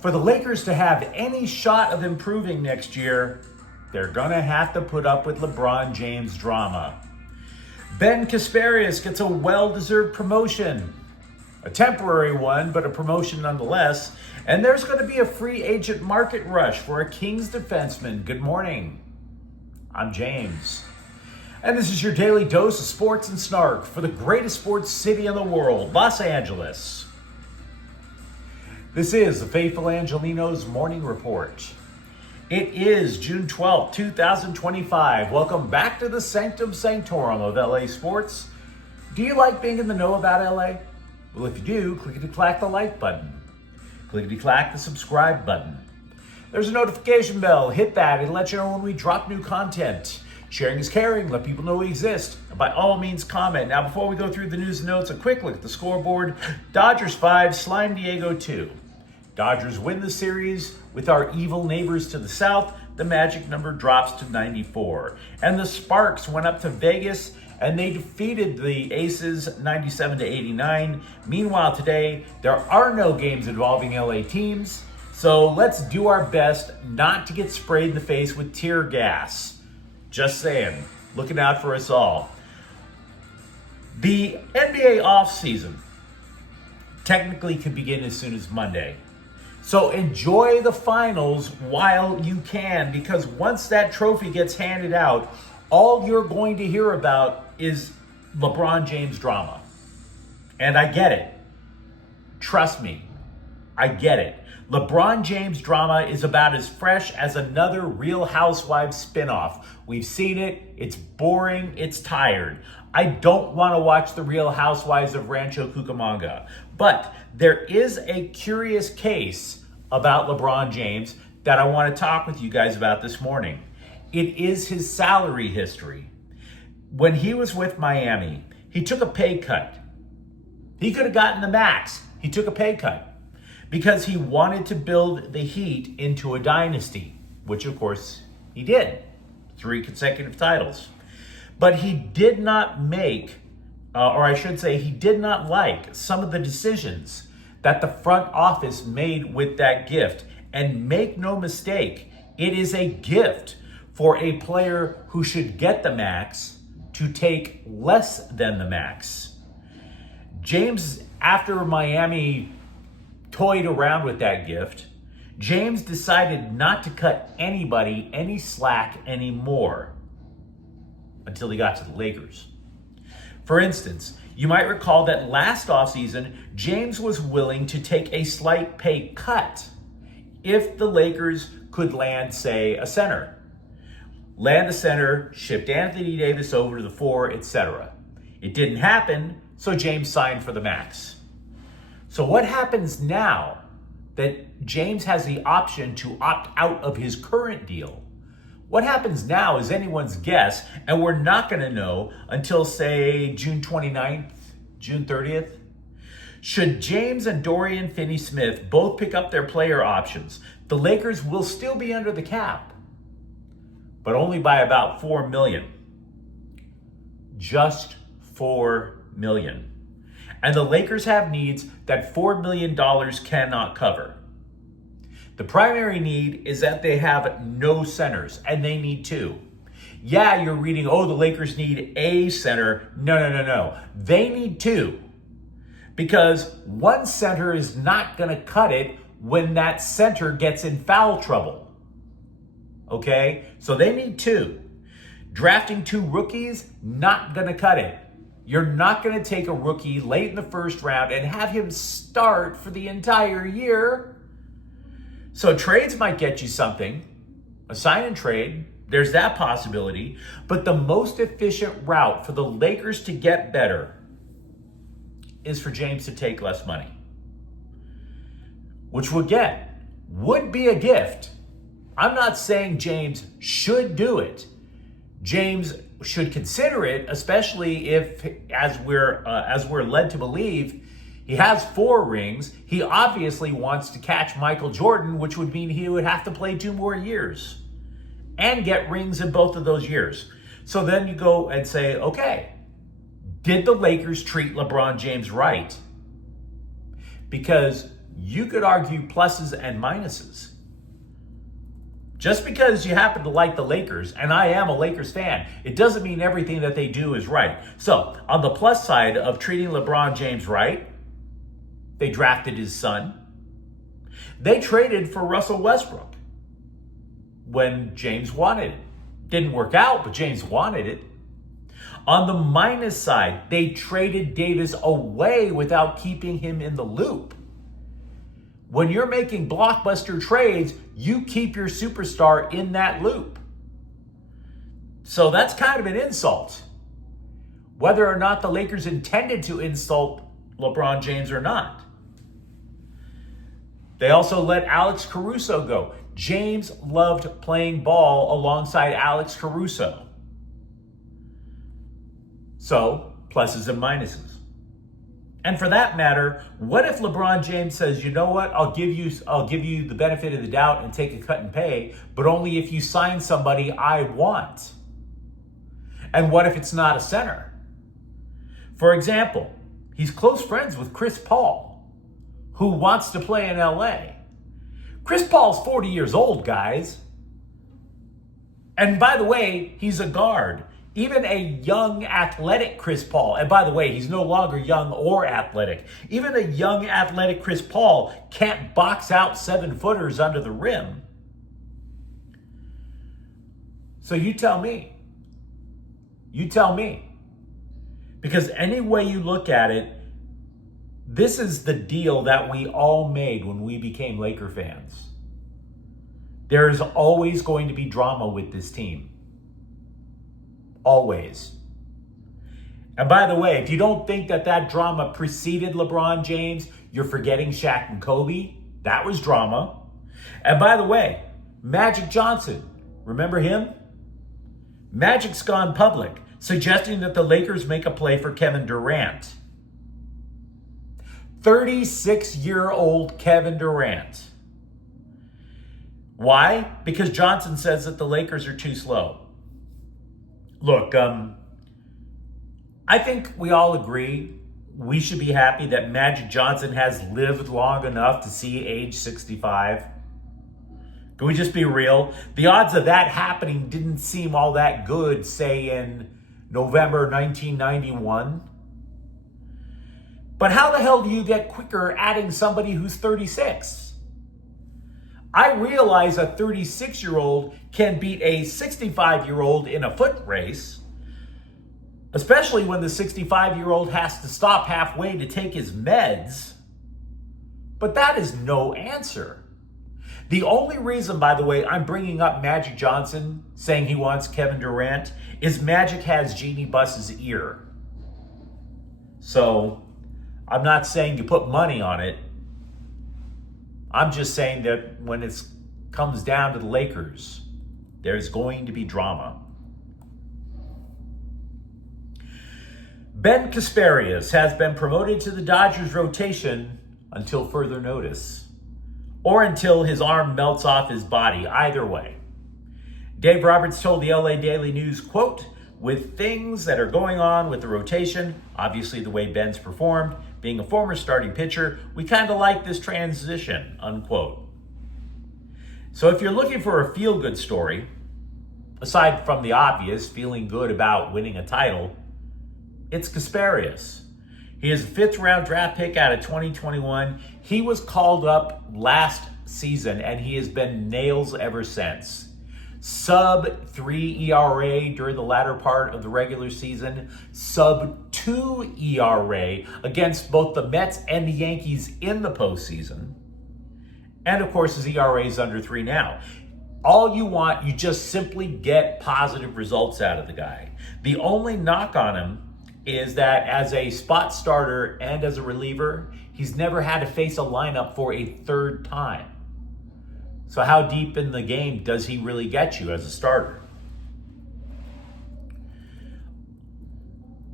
For the Lakers to have any shot of improving next year, they're going to have to put up with LeBron James drama. Ben Casparius gets a well-deserved promotion. A temporary one, but a promotion nonetheless. And there's going to be a free agent market rush for a Kings defenseman. Good morning. I'm James. And this is your daily dose of sports and snark for the greatest sports city in the world, Los Angeles. This is the Faithful Angelenos Morning Report. It is June 12th, 2025. Welcome back to the Sanctum Sanctorum of LA Sports. Do you like being in the know about LA? Well, if you do, clickety-clack the like button. Clickety-clack the subscribe button. There's a notification bell. Hit that. It'll let you know when we drop new content. Sharing is caring. Let people know we exist. And by all means, comment. Now, before we go through the news and notes, a quick look at the scoreboard. Dodgers 5, Slime Diego 2. Dodgers win the series with our evil neighbors to the south. The magic number drops to 94. And the Sparks went up to Vegas and they defeated the Aces 97-89. Meanwhile, today, there are no games involving LA teams. So let's do our best not to get sprayed in the face with tear gas. Just saying, looking out for us all. The NBA offseason technically could begin as soon as Monday. So enjoy the finals while you can, because once that trophy gets handed out, all you're going to hear about is LeBron James drama. And I get it. Trust me, I get it. LeBron James drama is about as fresh as another Real Housewives spinoff. We've seen it. It's boring. It's tired. I don't want to watch the Real Housewives of Rancho Cucamonga. But there is a curious case about LeBron James that I want to talk with you guys about this morning. It is his salary history. When he was with Miami, he took a pay cut. He could have gotten the max. He took a pay cut because he wanted to build the Heat into a dynasty, which of course he did. 3 consecutive titles. But he did not make, or I should say, he did not like some of the decisions that the front office made with that gift. And make no mistake, it is a gift for a player who should get the max to take less than the max. James, after Miami toyed around with that gift, James decided not to cut anybody any slack anymore until he got to the Lakers. For instance, you might recall that last offseason, James was willing to take a slight pay cut if the Lakers could land, say, a center. Land a center, shipped Anthony Davis over to the 4, etc. It didn't happen, so James signed for the max. So what happens now that James has the option to opt out of his current deal? What happens now is anyone's guess, and we're not going to know until, say, June 29th, June 30th. Should James and Dorian Finney-Smith both pick up their player options, the Lakers will still be under the cap, but only by about $4 million. Just $4 million. And the Lakers have needs that $4 million cannot cover. The primary need is that they have no centers, and they need 2. Yeah, you're reading, the Lakers need a center. No. They need 2. Because one center is not going to cut it when that center gets in foul trouble. Okay? So they need 2. Drafting 2 rookies, not going to cut it. You're not going to take a rookie late in the first round and have him start for the entire year. So trades might get you something. A sign and trade, there's that possibility. But the most efficient route for the Lakers to get better is for James to take less money. Which would be a gift. I'm not saying James should do it. James should consider it, especially if, as we're led to believe, he has 4 rings. He obviously wants to catch Michael Jordan, which would mean he would have to play 2 more years and get rings in both of those years. So then you go and say, okay, did the Lakers treat LeBron James right? Because you could argue pluses and minuses. Just because you happen to like the Lakers, and I am a Lakers fan, it doesn't mean everything that they do is right. So, on the plus side of treating LeBron James right, they drafted his son. They traded for Russell Westbrook when James wanted it. Didn't work out, but James wanted it. On the minus side, they traded Davis away without keeping him in the loop. When you're making blockbuster trades, you keep your superstar in that loop. So that's kind of an insult. Whether or not the Lakers intended to insult LeBron James or not. They also let Alex Caruso go. James loved playing ball alongside Alex Caruso. So, pluses and minuses. And for that matter, what if LeBron James says, you know what, I'll give you the benefit of the doubt and take a cut and pay, but only if you sign somebody I want? And what if it's not a center? For example, he's close friends with Chris Paul, who wants to play in LA. Chris Paul's 40 years old, guys. And by the way, he's a guard. Even a young, athletic Chris Paul, and by the way, he's no longer young or athletic. Even a young, athletic Chris Paul can't box out 7-footers under the rim. So you tell me. You tell me. Because any way you look at it, this is the deal that we all made when we became Laker fans. There is always going to be drama with this team. Always. And by the way, if you don't think that drama preceded LeBron James, you're forgetting Shaq and Kobe. That was drama. And by the way, Magic Johnson, remember him? Magic's gone public, suggesting that the Lakers make a play for Kevin Durant. 36-year-old Kevin Durant. Why? Because Johnson says that the Lakers are too slow. Look, I think we all agree we should be happy that Magic Johnson has lived long enough to see age 65. Can we just be real? The odds of that happening didn't seem all that good, say, in November 1991. But how the hell do you get quicker adding somebody who's 36? I realize a 36-year-old can beat a 65-year-old in a foot race, especially when the 65-year-old has to stop halfway to take his meds. But that is no answer. The only reason, by the way, I'm bringing up Magic Johnson saying he wants Kevin Durant is Magic has Jeannie Buss's ear. So I'm not saying you put money on it. I'm just saying that when it comes down to the Lakers, there's going to be drama. Ben Casparius has been promoted to the Dodgers rotation until further notice, or until his arm melts off his body, either way. Dave Roberts told the LA Daily News, quote, with things that are going on with the rotation, obviously the way Ben's performed, being a former starting pitcher, we kind of like this transition, unquote. So if you're looking for a feel-good story, aside from the obvious, feeling good about winning a title, it's Casparius. He is a 5th-round draft pick out of 2021. He was called up last season, and he has been nails ever since. Sub-3 ERA during the latter part of the regular season, sub-2 ERA against both the Mets and the Yankees in the postseason. And of course, his ERA is under 3 now. All you want, you just simply get positive results out of the guy. The only knock on him is that as a spot starter and as a reliever, he's never had to face a lineup for a 3rd time. So how deep in the game does he really get you as a starter?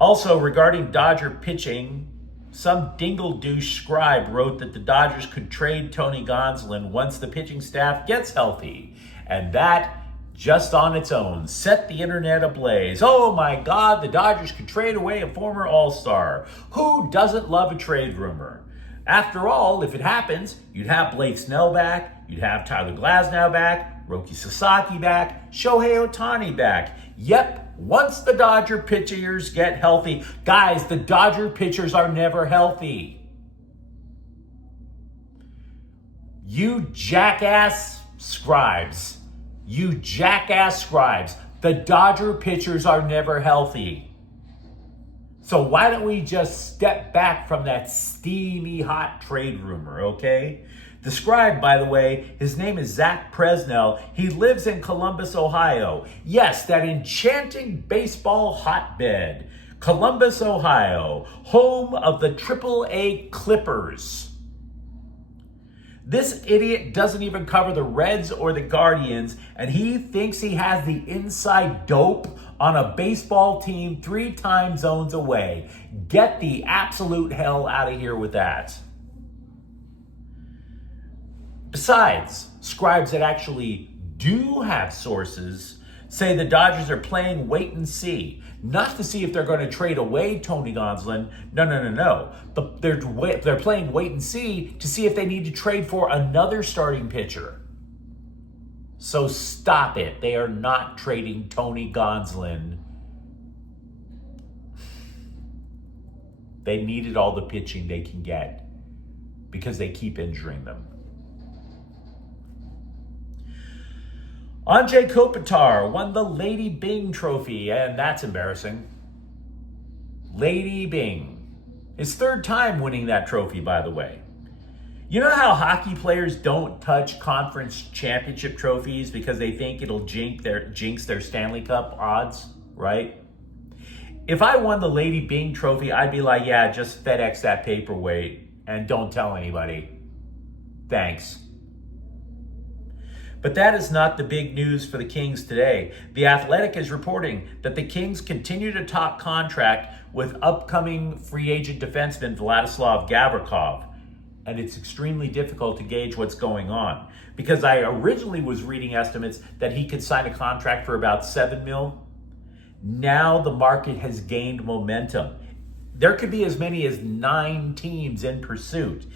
Also, regarding Dodger pitching, some dingle-douche scribe wrote that the Dodgers could trade Tony Gonsolin once the pitching staff gets healthy. And that, just on its own, set the internet ablaze. Oh my God, the Dodgers could trade away a former All-Star. Who doesn't love a trade rumor? After all, if it happens, you'd have Blake Snell back, you'd have Tyler Glasnow back, Roki Sasaki back, Shohei Ohtani back. Yep, once the Dodger pitchers get healthy, guys, the Dodger pitchers are never healthy. You jackass scribes. You jackass scribes. The Dodger pitchers are never healthy. So why don't we just step back from that steamy hot trade rumor, okay? The scribe, by the way, his name is Zach Presnell. He lives in Columbus, Ohio. Yes, that enchanting baseball hotbed. Columbus, Ohio, home of the AAA Clippers. This idiot doesn't even cover the Reds or the Guardians, and he thinks he has the inside dope on a baseball team 3 time zones away. Get the absolute hell out of here with that. Besides, scribes that actually do have sources say the Dodgers are playing wait and see. Not to see if they're going to trade away Tony Gonsolin. No. But they're playing wait and see to see if they need to trade for another starting pitcher. So stop it. They are not trading Tony Gonsolin. They needed all the pitching they can get because they keep injuring them. Anze Kopitar won the Lady Byng Trophy, and that's embarrassing. Lady Byng. His 3rd time winning that trophy, by the way. You know how hockey players don't touch conference championship trophies because they think it'll jinx their Stanley Cup odds, right? If I won the Lady Byng Trophy, I'd be like, yeah, just FedEx that paperweight and don't tell anybody. Thanks. But that is not the big news for the Kings today. The Athletic is reporting that the Kings continue to talk contract with upcoming free agent defenseman Vladislav Gavrikov. And it's extremely difficult to gauge what's going on. Because I originally was reading estimates that he could sign a contract for about $7 million. Now the market has gained momentum. There could be as many as 9 teams in pursuit.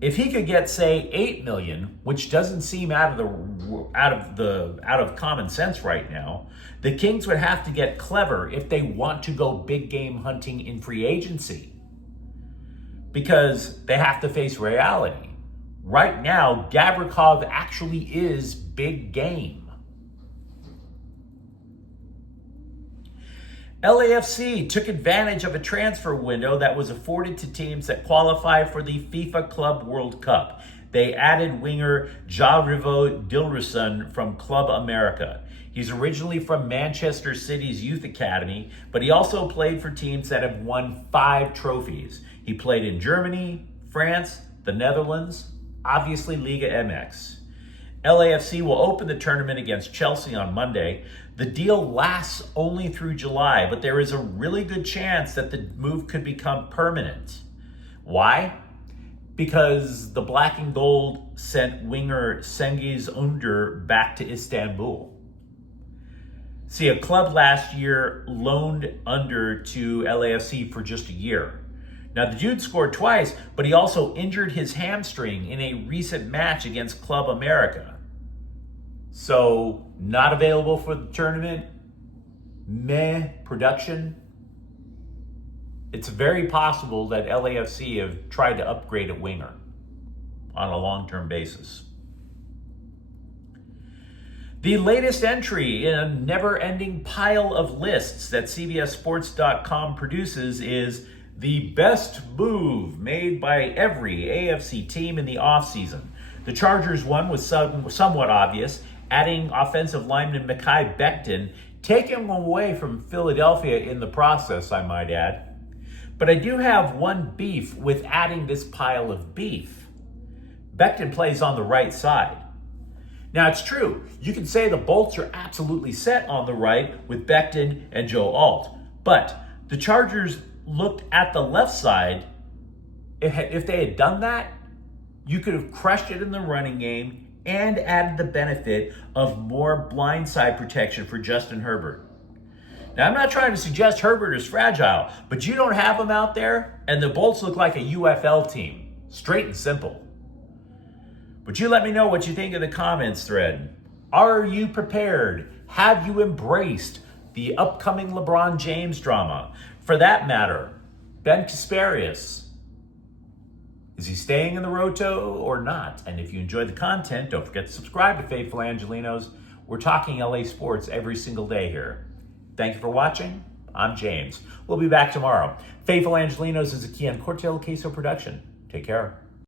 If he could get, say, $8 million, which doesn't seem out of common sense right now, the Kings would have to get clever if they want to go big game hunting in free agency, because they have to face reality. Right now, Gavrikov actually is big game. LAFC took advantage of a transfer window that was afforded to teams that qualify for the FIFA Club World Cup. They added winger Jarivo Dilrosun from Club America. He's originally from Manchester City's youth academy, but he also played for teams that have won 5 trophies. He played in Germany, France, the Netherlands, obviously Liga MX. LAFC will open the tournament against Chelsea on Monday. The deal lasts only through July, but there is a really good chance that the move could become permanent. Why? Because the Black and Gold sent winger Cengiz Under back to Istanbul. See, a club last year loaned Under to LAFC for just a year. Now, the dude scored twice, but he also injured his hamstring in a recent match against Club America. So, not available for the tournament. Meh production. It's very possible that LAFC have tried to upgrade a winger on a long-term basis. The latest entry in a never-ending pile of lists that CBSSports.com produces is the best move made by every AFC team in the offseason. The Chargers one was somewhat obvious, adding offensive lineman Mekhi Becton, taking him away from Philadelphia in the process, I might add. But I do have one beef with adding this pile of beef. Becton plays on the right side. Now, it's true. You can say the bolts are absolutely set on the right with Becton and Joe Alt. But the Chargers looked at the left side. If they had done that, you could have crushed it in the running game and added the benefit of more blindside protection for Justin Herbert. Now, I'm not trying to suggest Herbert is fragile, but you don't have him out there, and the Bolts look like a UFL team. Straight and simple. But you let me know what you think in the comments thread. Are you prepared? Have you embraced the upcoming LeBron James drama? For that matter, Ben Casparius. Is he staying in the Roto or not? And if you enjoyed the content, don't forget to subscribe to Faithful Angelenos. We're talking LA sports every single day here. Thank you for watching. I'm James. We'll be back tomorrow. Faithful Angelenos is a Kian Cortez Queso production. Take care.